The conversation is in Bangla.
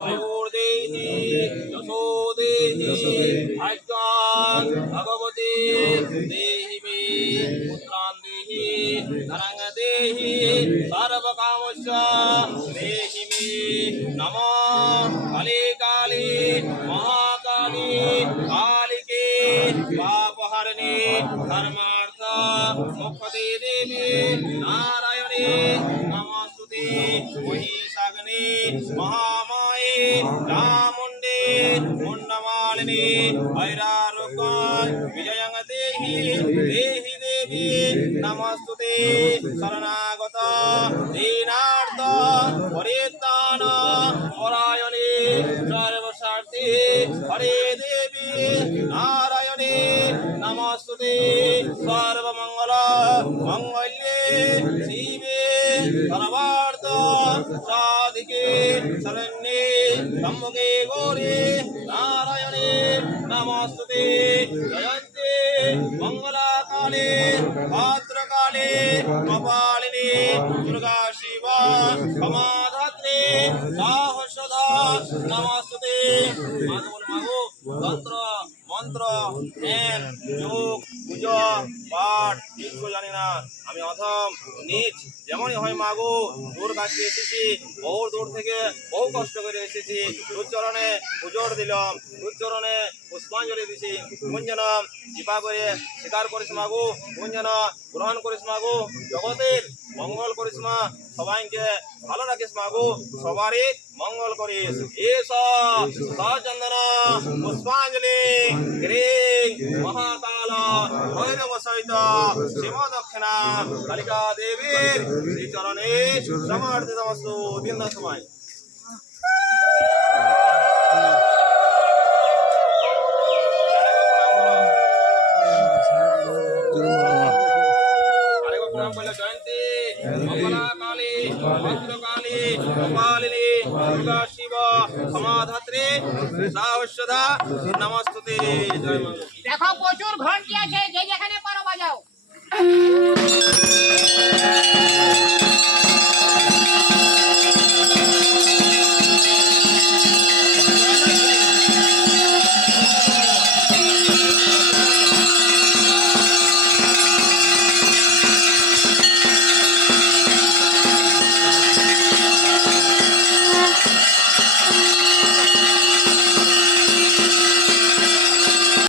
देहि यशो देहि भाग्यान् भगवती देहि मे पुत्रान् देहि धनं देहि सर्वकामश्च देहि मे नमो काले काले महाकाली कालिके पापहरणे धर्मार्थ मोक्षदे देवी नारायणे नमस्तुते महिषाग्ने महामाये चामुण्डे मुण्डमालिनी वैरारोग्य विजयं देहि देहि देवी नमस्तुते शरणागत दीनार्थ परित्राण परायणे सर्वशान्ति हरे देवी नारायणे नमस्तुते सर्वमंगल मंगल्ये शिवे सर्वार्थ साधिके शरण्ये त्र्यंबके गौरी नारायणे नमस्तुते जयन्ते मंगलाकाले भद्रकाले कपालिनी दुर्गा शिवा क्षमाधात्रे साहस्रदा नमस्तुते मागो तंत्र मंत्र ধ্যান যোগ পূজা পাঠ কিছু জানি না আমি অধম নিজ যেমনই হয় মাগো তোর কাছে এসেছি বহু দূর থেকে বহু কষ্ট করে এসেছি তোর চরণে পুজোর দিলাম তোর চরণে পুষ্পাঞ্জলি দিছি কোন যেন কৃপা করে স্বীকার করিস মাগো কোন যেন গ্রহণ করিস মাগো জগতের মঙ্গল করিস মা সবাইকে ভালো রাখিস মাগো সবারই মঙ্গল করিস এস সচন্দন পুষ্পাঞ্জলি গ্রীং মহাকাল ভৈরব সহিত শিব দক্ষিণা কালিকা দেবীর শ্রী চরণে সমর্পিত বস্তু দিন সময় জয়ন্তী মঙ্গলা কালী ভদ্রকালী কপালিনী দুর্গা শিব ক্ষমাধাত্রী সাহস্রদা নমস্তুতে জয় মা। দেখো প্রচুর ঘন্টি আছে, যে যেখানে পারো বাজাও।